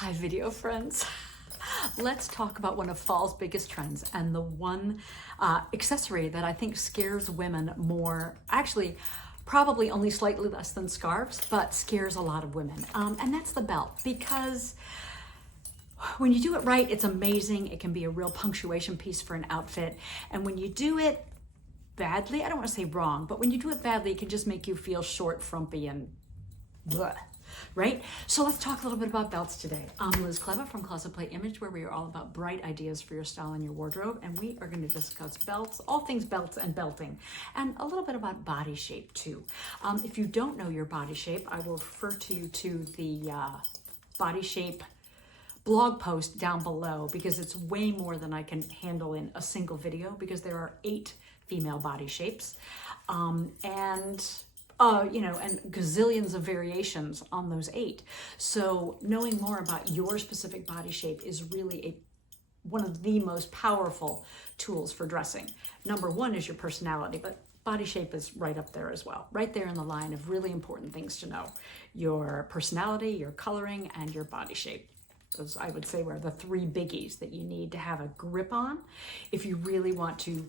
Hi, video friends. Let's talk about one of fall's biggest trends and the one accessory that I think scares women more, actually probably only slightly less than scarves, but scares a lot of women. And that's the belt, because when you do it right, it's amazing. It can be a real punctuation piece for an outfit. And when you do it badly, I don't want to say wrong, but when you do it badly, it can just make you feel short, frumpy, and bleh. Right? So let's talk a little bit about belts today. I'm Liz Cleva from Closetplayimage, where we are all about bright ideas for your style and your wardrobe. And we are going to discuss belts, all things belts and belting, and a little bit about body shape too. If you don't know your body shape, I will refer to you to the body shape blog post down below, because it's way more than I can handle in a single video, because there are 8 female body shapes. And gazillions of variations on those 8. So knowing more about your specific body shape is really one of the most powerful tools for dressing. Number 1 is your personality, but body shape is right up there as well, right there in the line of really important things to know. Your personality, your coloring, and your body shape. Those, I would say, were the 3 biggies that you need to have a grip on if you really want to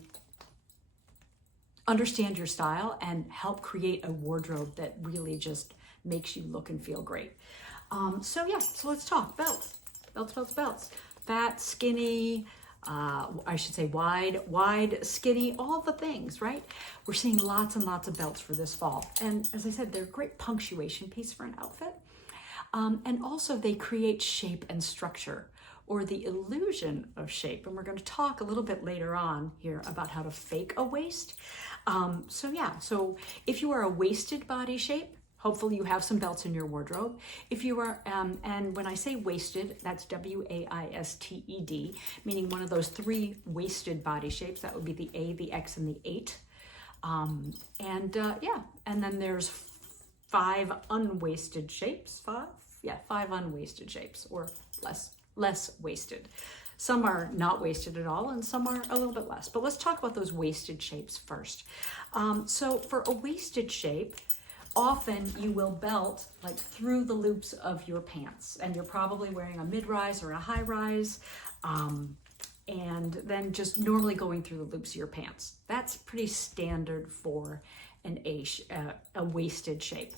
understand your style and help create a wardrobe that really just makes you look and feel great. So let's talk belts. Belts. Fat, skinny, I should say wide, skinny, all the things, right? We're seeing lots and lots of belts for this fall. And as I said, they're a great punctuation piece for an outfit. And also they create shape and structure, or the illusion of shape. And we're going to talk a little bit later on here about how to fake a waist. So if you are a waisted body shape, hopefully you have some belts in your wardrobe. If you are, and when I say waisted, that's W-A-I-S-T-E-D, meaning one of those 3 waisted body shapes. That would be the A, the X, and the 8. And then there's 5 unwaisted shapes. 5 unwaisted shapes, or less waisted. Some are not waisted at all, and some are a little bit less. But let's talk about those waisted shapes first. So for a waisted shape, often you will belt like through the loops of your pants, and you're probably wearing a mid-rise or a high-rise, and then just normally going through the loops of your pants. That's pretty standard for a waisted shape.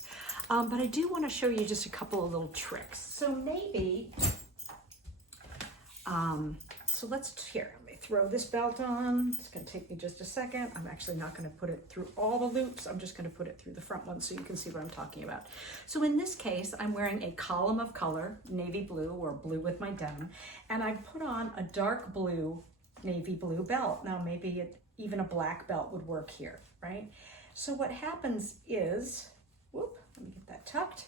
But I do want to show you just a couple of little tricks. So maybe, let me throw this belt on. It's going to take me just a second. I'm actually not going to put it through all the loops. I'm just going to put it through the front one so you can see what I'm talking about. So in this case, I'm wearing a column of color, navy blue or blue with my denim, and I put on a dark blue, navy blue belt. Now maybe even a black belt would work here, right? So what happens is, let me get that tucked.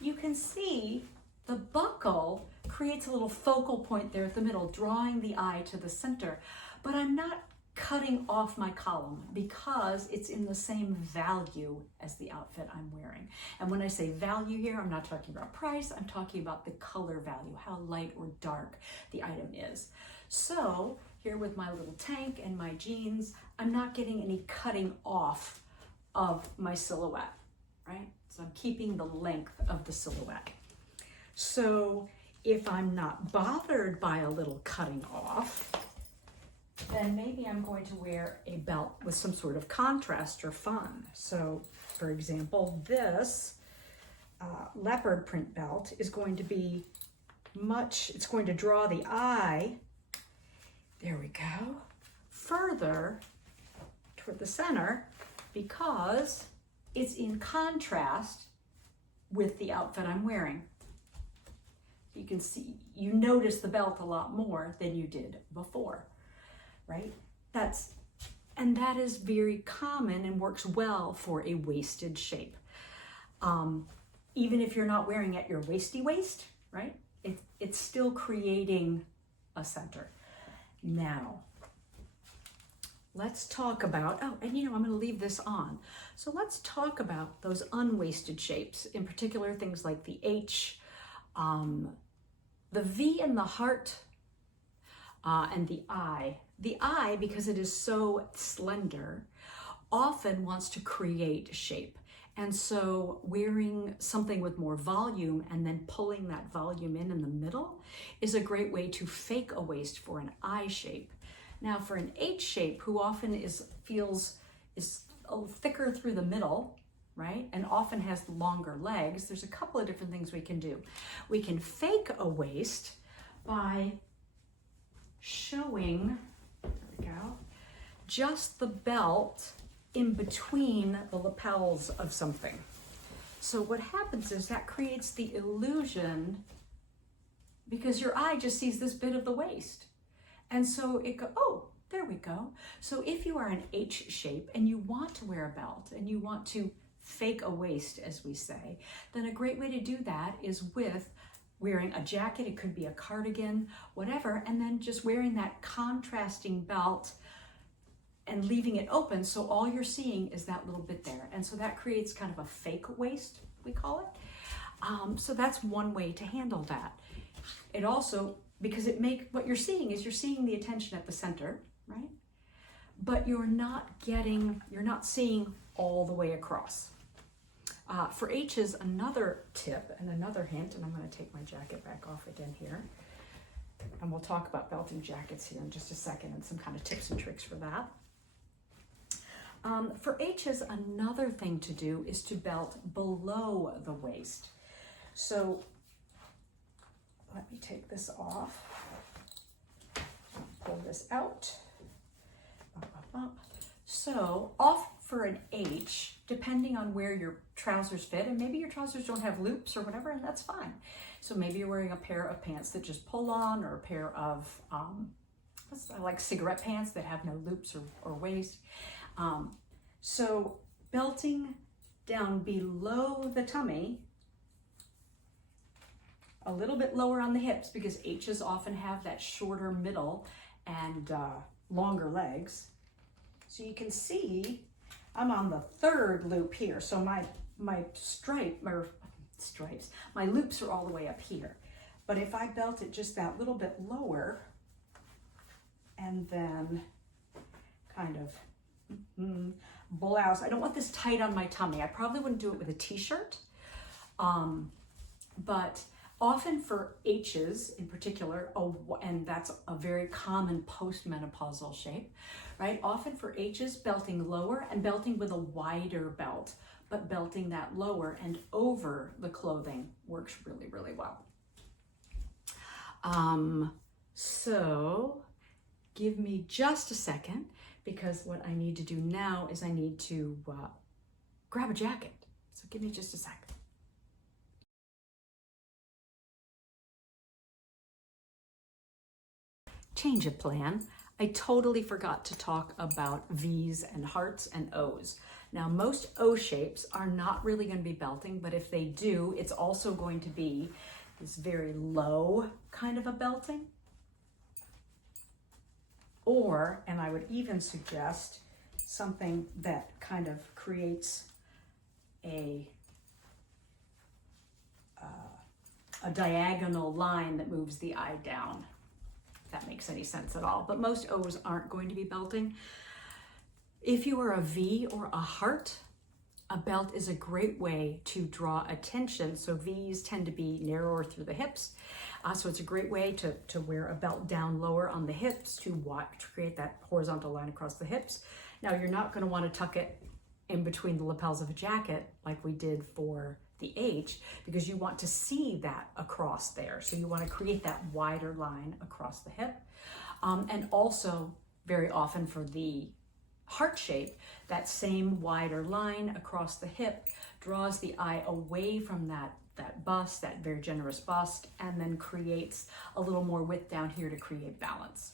You can see the buckle creates a little focal point there at the middle, drawing the eye to the center. But I'm not cutting off my column because it's in the same value as the outfit I'm wearing. And when I say value here, I'm not talking about price, I'm talking about the color value, how light or dark the item is. So here with my little tank and my jeans, I'm not getting any cutting off of my silhouette, right? So I'm keeping the length of the silhouette. So if I'm not bothered by a little cutting off, then maybe I'm going to wear a belt with some sort of contrast or fun. So for example, this leopard print belt is going to be it's going to draw the eye, there we go, further toward the center, because it's in contrast with the outfit I'm wearing. You can see, you notice the belt a lot more than you did before, right? That is very common and works well for a waisted shape. Even if you're not wearing at your waisty waist, right? It's still creating a center. Now, let's talk about, I'm going to leave this on. So let's talk about those unwaisted shapes, in particular things like the H, the V and the heart, and the I. The I, because it is so slender, often wants to create shape. And so wearing something with more volume and then pulling that volume in the middle is a great way to fake a waist for an I shape. Now for an H shape, who often is a little thicker through the middle, right? And often has longer legs, there's a couple of different things we can do. We can fake a waist by showing, there we go, just the belt in between the lapels of something. So what happens is that creates the illusion, because your eye just sees this bit of the waist. And so it goes, oh, there we go. So if you are an H shape and you want to wear a belt and you want to fake a waist, as we say, then a great way to do that is with wearing a jacket. It could be a cardigan, whatever, and then just wearing that contrasting belt and leaving it open, so all you're seeing is that little bit there. And so that creates kind of a fake waist, we call it. So that's one way to handle that. It also, because what you're seeing is you're seeing the attention at the center, right? But you're not seeing all the way across. For H's, another tip and another hint, and I'm going to take my jacket back off again here, and we'll talk about belting jackets here in just a second and some kind of tips and tricks for that. For H's, another thing to do is to belt below the waist. So let me take this off, pull this out. So off for an H, depending on where your trousers fit, and maybe your trousers don't have loops or whatever, and that's fine. So maybe you're wearing a pair of pants that just pull on, or a pair of like cigarette pants that have no loops or waist. So belting down below the tummy, a little bit lower on the hips, because H's often have that shorter middle and longer legs. So you can see I'm on the third loop here. So my loops are all the way up here. But if I belt it just that little bit lower and then kind of blouse, I don't want this tight on my tummy. I probably wouldn't do it with a t-shirt, but often for H's in particular, and that's a very common postmenopausal shape, right? Often for H's, belting lower and belting with a wider belt, but belting that lower and over the clothing works really, really well. So give me just a second, because what I need to do now is I need to grab a jacket. So give me just a second. Change of plan. I totally forgot to talk about V's and hearts and O's. Now, most O shapes are not really going to be belting, but if they do, it's also going to be this very low kind of a belting. Or, and I would even suggest something that kind of creates a diagonal line that moves the eye down. If that makes any sense at all. But most O's aren't going to be belting. If you are a V or a heart, a belt is a great way to draw attention. So V's tend to be narrower through the hips. So it's a great way to wear a belt down lower on the hips to create that horizontal line across the hips. Now, you're not going to want to tuck it in between the lapels of a jacket like we did for the H, because you want to see that across there. So you want to create that wider line across the hip. And also, very often for the heart shape, that same wider line across the hip draws the eye away from that bust, that very generous bust, and then creates a little more width down here to create balance.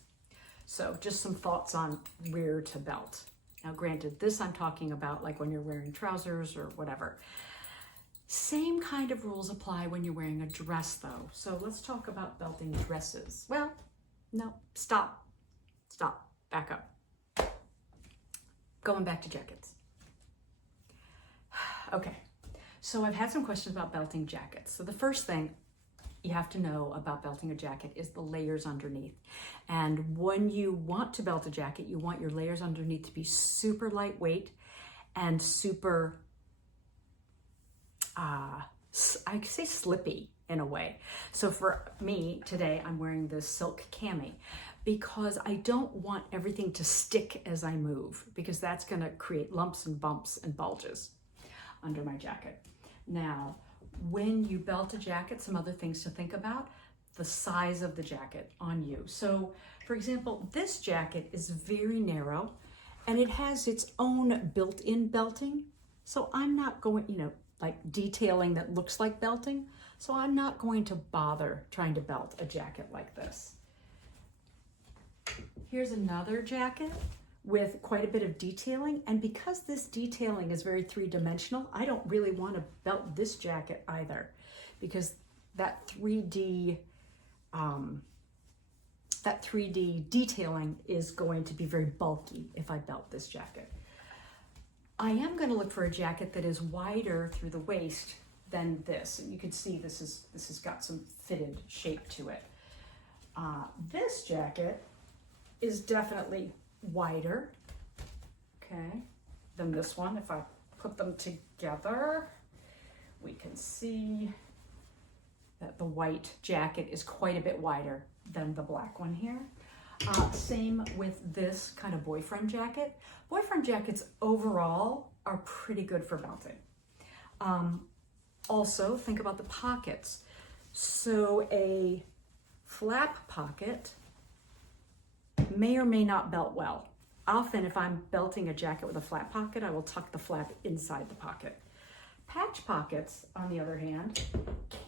So just some thoughts on where to belt. Now, granted, this I'm talking about like when you're wearing trousers or whatever. Same kind of rules apply when you're wearing a dress though. So let's talk about belting dresses. Well, no, stop, back up. Going back to jackets. Okay, so I've had some questions about belting jackets. So the first thing you have to know about belting a jacket is the layers underneath. And when you want to belt a jacket, you want your layers underneath to be super lightweight and super I say slippy in a way. So for me today, I'm wearing this silk cami because I don't want everything to stick as I move, because that's gonna create lumps and bumps and bulges under my jacket. Now, when you belt a jacket, some other things to think about: the size of the jacket on you. So for example, this jacket is very narrow and it has its own built-in belting. So I'm not going, like detailing that looks like belting. So I'm not going to bother trying to belt a jacket like this. Here's another jacket with quite a bit of detailing. And because this detailing is very three-dimensional, I don't really want to belt this jacket either, because that 3D detailing is going to be very bulky if I belt this jacket. I am going to look for a jacket that is wider through the waist than this. And you can see this has got some fitted shape to it. This jacket is definitely wider, okay, than this one. If I put them together, we can see that the white jacket is quite a bit wider than the black one here. Same with this kind of boyfriend jacket. Boyfriend jackets overall are pretty good for belting. Also, think about the pockets. So a flap pocket may or may not belt well. Often if I'm belting a jacket with a flap pocket, I will tuck the flap inside the pocket. Patch pockets, on the other hand,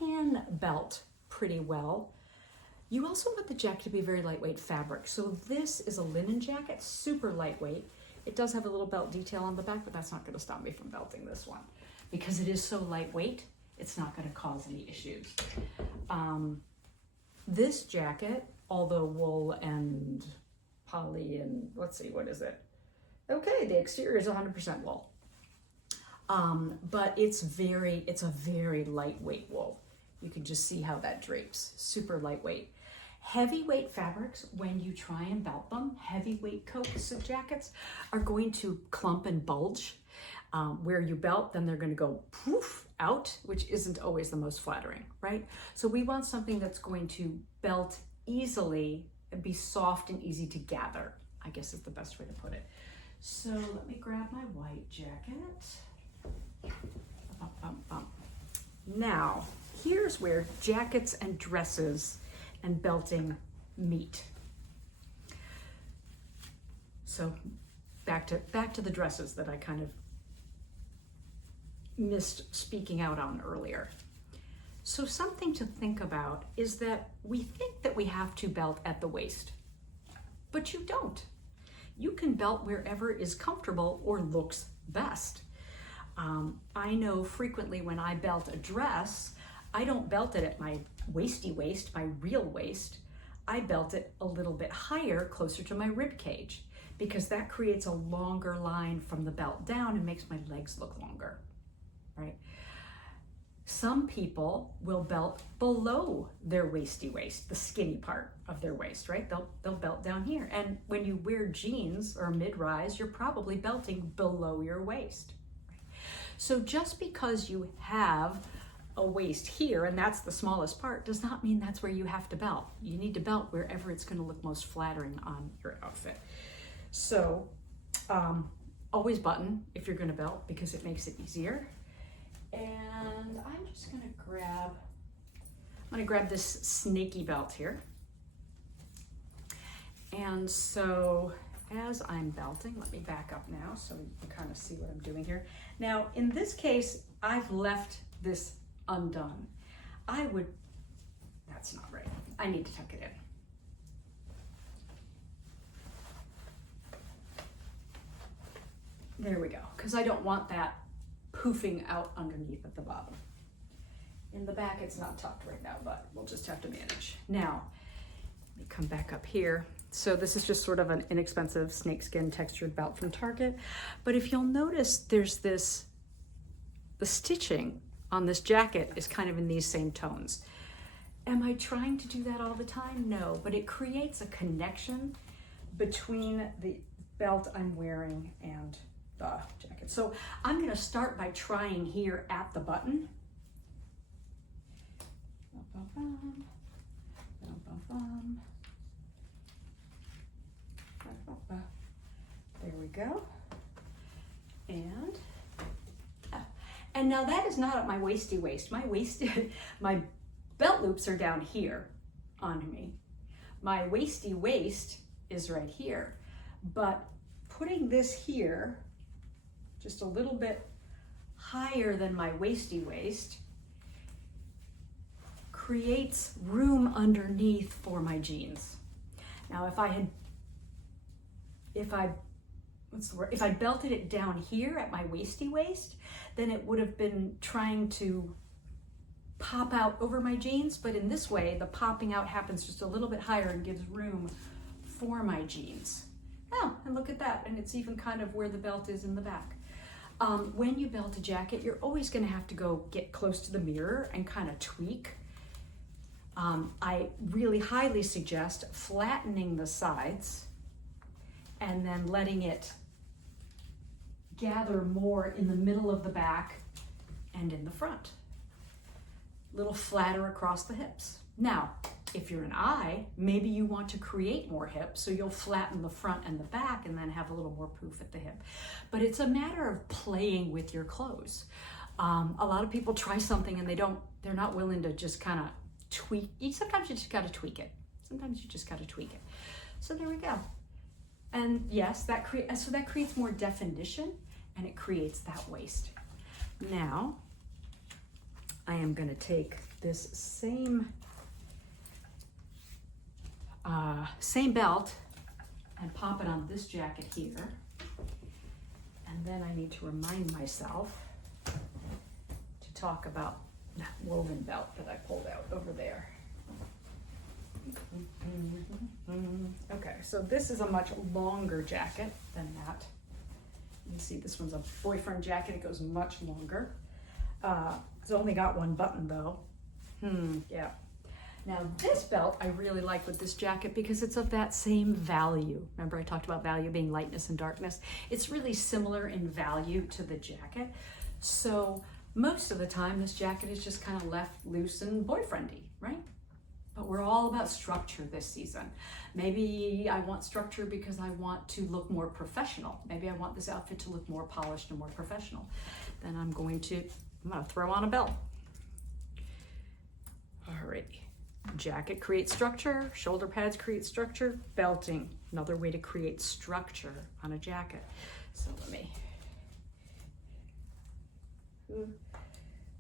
can belt pretty well. You also want the jacket to be very lightweight fabric. So this is a linen jacket, super lightweight. It does have a little belt detail on the back, but that's not going to stop me from belting this one. Because it is so lightweight, it's not going to cause any issues. This jacket, although wool and poly and let's see, what is it? Okay, the exterior is 100% wool. But it's a very lightweight wool. You can just see how that drapes, super lightweight. Heavyweight fabrics, when you try and belt them, heavyweight coats and jackets are going to clump and bulge. Where you belt, then they're going to go poof out, which isn't always the most flattering, right? So we want something that's going to belt easily and be soft and easy to gather, I guess is the best way to put it. So let me grab my white jacket. Now, here's where jackets and dresses and belting meet. So back to the dresses that I kind of missed speaking out on earlier. So something to think about is that we think that we have to belt at the waist, but you don't. You can belt wherever is comfortable or looks best. I know frequently when I belt a dress, I don't belt it at my waisty waist, my real waist. I belt it a little bit higher, closer to my rib cage, because that creates a longer line from the belt down and makes my legs look longer, right? Some people will belt below their waisty waist, the skinny part of their waist, right? They'll belt down here. And when you wear jeans or mid-rise, you're probably belting below your waist. So just because you have a waist here, and that's the smallest part, does not mean that's where you have to belt. You need to belt wherever it's going to look most flattering on your outfit. So always button if you're going to belt, because it makes it easier. And I'm just going to grab this snaky belt here. And so as I'm belting, let me back up now so you can kind of see what I'm doing here. Now, in this case, I've left this undone. That's not right. I need to tuck it in. There we go, because I don't want that poofing out underneath at the bottom. In the back, it's not tucked right now, but we'll just have to manage. Now, let me come back up here. So this is just sort of an inexpensive snakeskin textured belt from Target. But if you'll notice, there's the stitching on this jacket is kind of in these same tones. Am I trying to do that all the time? No, but it creates a connection between the belt I'm wearing and the jacket. So I'm going to start by trying here at the button bum, bum. Bum, bum, bum. There we go. And now that is not at my waisty waist. My belt loops are down here on me. My waisty waist is right here. But putting this here, just a little bit higher than my waisty waist, creates room underneath for my jeans. Now if I belted it down here at my waisty waist, then it would have been trying to pop out over my jeans, but in this way, the popping out happens just a little bit higher and gives room for my jeans. Oh, and look at that, and it's even kind of where the belt is in the back. When you belt a jacket, you're always gonna have to go get close to the mirror and kind of tweak. I really highly suggest flattening the sides and then letting it gather more in the middle of the back and in the front. A little flatter across the hips. Now, if you're an I, maybe you want to create more hips, so you'll flatten the front and the back and then have a little more poof at the hip. But it's a matter of playing with your clothes. A lot of people try something and they're not willing to just kind of tweak. Sometimes you just got to tweak it. Sometimes you just got to tweak it. So there we go. And yes, that creates more definition and it creates that waist. Now, I am going to take this same belt and pop it on this jacket here. And then I need to remind myself to talk about that woven belt that I pulled out over there. Okay, so this is a much longer jacket than that. You can see this one's a boyfriend jacket. It goes much longer. It's only got one button though. Yeah. Now this belt I really like with this jacket because it's of that same value. Remember I talked about value being lightness and darkness? It's really similar in value to the jacket. So most of the time this jacket is just kind of left loose and boyfriendy, right? But we're all about structure this season. Maybe I want structure because I want to look more professional. Maybe I want this outfit to look more polished and more professional. Then I'm gonna throw on a belt. Alrighty. Jacket creates structure, shoulder pads create structure, belting, another way to create structure on a jacket. So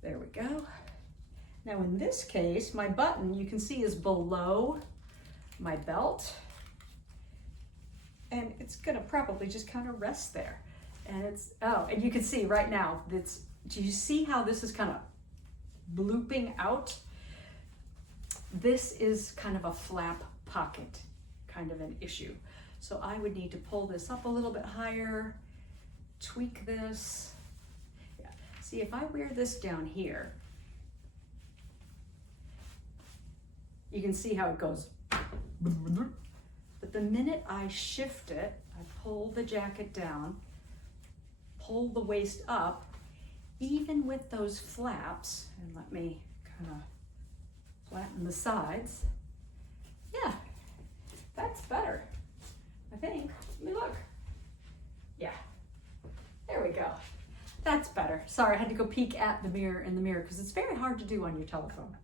there we go. Now in this case, my button, you can see, is below my belt. And it's gonna probably just kind of rest there. And and you can see right now, do you see how this is kind of blooping out? This is kind of a flap pocket kind of an issue. So I would need to pull this up a little bit higher, tweak this. Yeah. See, if I wear this down here, you can see how it goes. But the minute I shift it, I pull the jacket down, pull the waist up, even with those flaps, and let me kind of flatten the sides. Yeah, that's better, I think. Let me look. Yeah, there we go. That's better. Sorry, I had to go peek at the mirror in the mirror because it's very hard to do on your telephone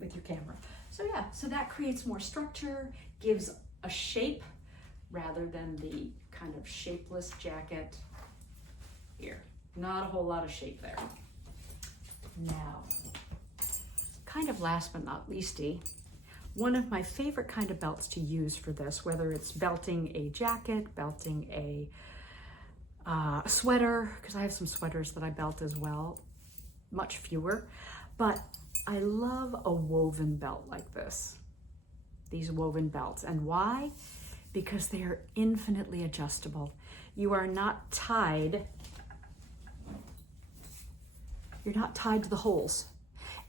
with your camera. So yeah, so that creates more structure, gives a shape rather than the kind of shapeless jacket here. Not a whole lot of shape there. Now, kind of last but not leasty, one of my favorite kind of belts to use for this, whether it's belting a jacket, belting a sweater, because I have some sweaters that I belt as well, much fewer, but I love a woven belt like this, these woven belts. And why? Because they are infinitely adjustable. You are not tied, you're not tied to the holes.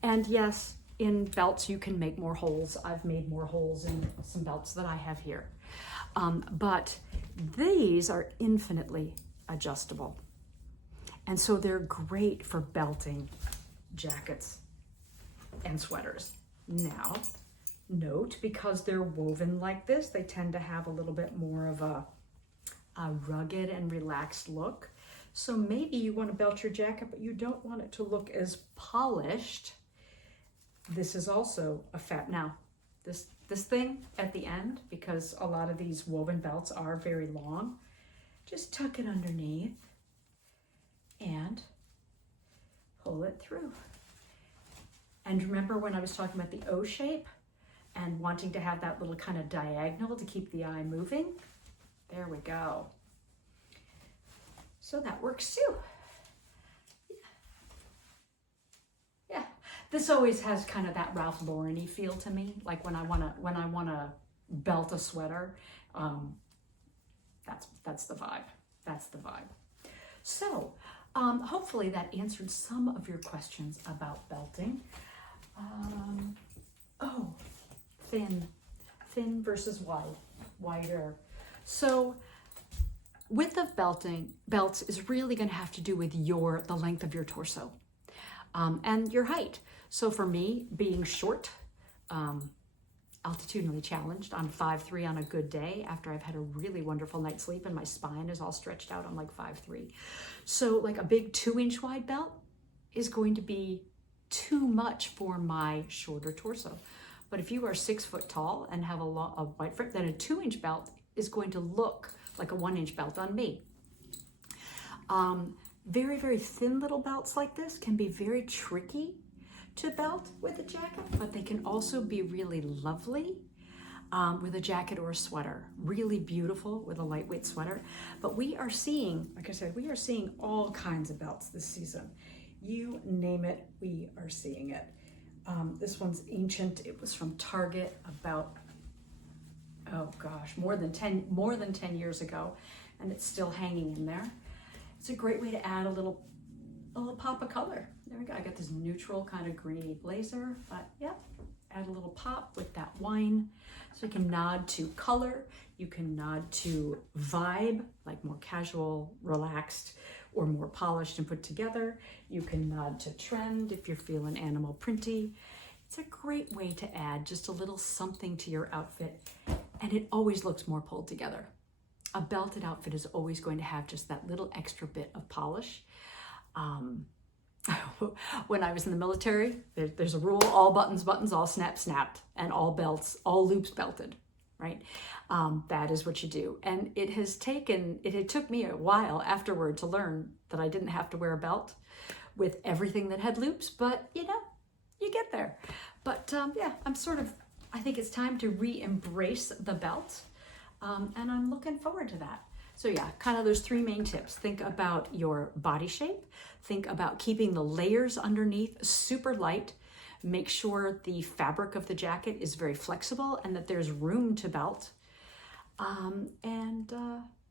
And yes, in belts you can make more holes. I've made more holes in some belts that I have here. But these are infinitely adjustable. And so they're great for belting jackets. and sweaters. Now, note, because they're woven like this, they tend to have a little bit more of a rugged and relaxed look. So maybe you want to belt your jacket, but you don't want it to look as polished. This is also a now, this thing at the end, because a lot of these woven belts are very long, just tuck it underneath and pull it through. And remember when I was talking about the O shape and wanting to have that little kind of diagonal to keep the eye moving? There we go. So that works too. Yeah. This always has kind of that Ralph Lauren-y feel to me. Like when I wanna belt a sweater, that's the vibe. That's the vibe. So hopefully that answered some of your questions about belting. Oh, thin versus wide, wider. So width of belts is really going to have to do with the length of your torso and your height. So for me, being short, altitudinally challenged, I'm 5'3" on a good day after I've had a really wonderful night's sleep and my spine is all stretched out. I'm like 5'3". So like a big 2-inch wide belt is going to be too much for my shorter torso. But if you are 6 foot tall and have a wide frame, then a 2-inch belt is going to look like a 1-inch belt on me. Very, very thin little belts like this can be very tricky to belt with a jacket, but they can also be really lovely with a jacket or a sweater. Really beautiful with a lightweight sweater. But we are seeing, like I said, we are seeing all kinds of belts this season. You name it, we are seeing it. This one's ancient. It was from Target about, oh gosh, more than 10 years ago, and it's still hanging in there. It's a great way to add a little pop of color. There we go. I got this neutral kind of greeny blazer, but yeah, add a little pop with that wine. So you can nod to color, you can nod to vibe, like more casual, relaxed, or more polished and put together. You can nod to trend if you're feeling animal printy. It's a great way to add just a little something to your outfit, and it always looks more pulled together. A belted outfit is always going to have just that little extra bit of polish. When I was in the military, there's a rule: all buttons, all snapped, and all belts, all loops belted, right? That is what you do. And it took me a while afterward to learn that I didn't have to wear a belt with everything that had loops, but you know, you get there. But yeah, I think it's time to re-embrace the belt. And I'm looking forward to that. So yeah, kind of those 3 main tips. Think about your body shape. Think about keeping the layers underneath super light. Make sure the fabric of the jacket is very flexible and that there's room to belt.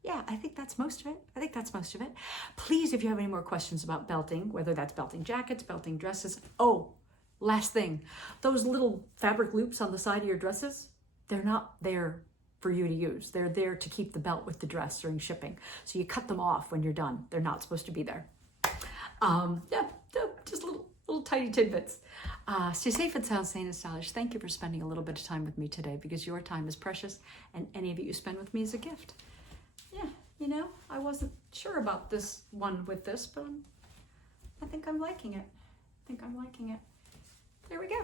Yeah, I think that's most of it. Please, if you have any more questions about belting, whether that's belting jackets, belting dresses. Oh, last thing, those little fabric loops on the side of your dresses, they're not there for you to use. They're there to keep the belt with the dress during shipping. So you cut them off when you're done. They're not supposed to be there. Yeah, just little tiny tidbits. Stay safe and sound sane and stylish. Thank you for spending a little bit of time with me today, because your time is precious and any of it you spend with me is a gift. Yeah, you know, I wasn't sure about this one with this, but I think I'm liking it. There we go.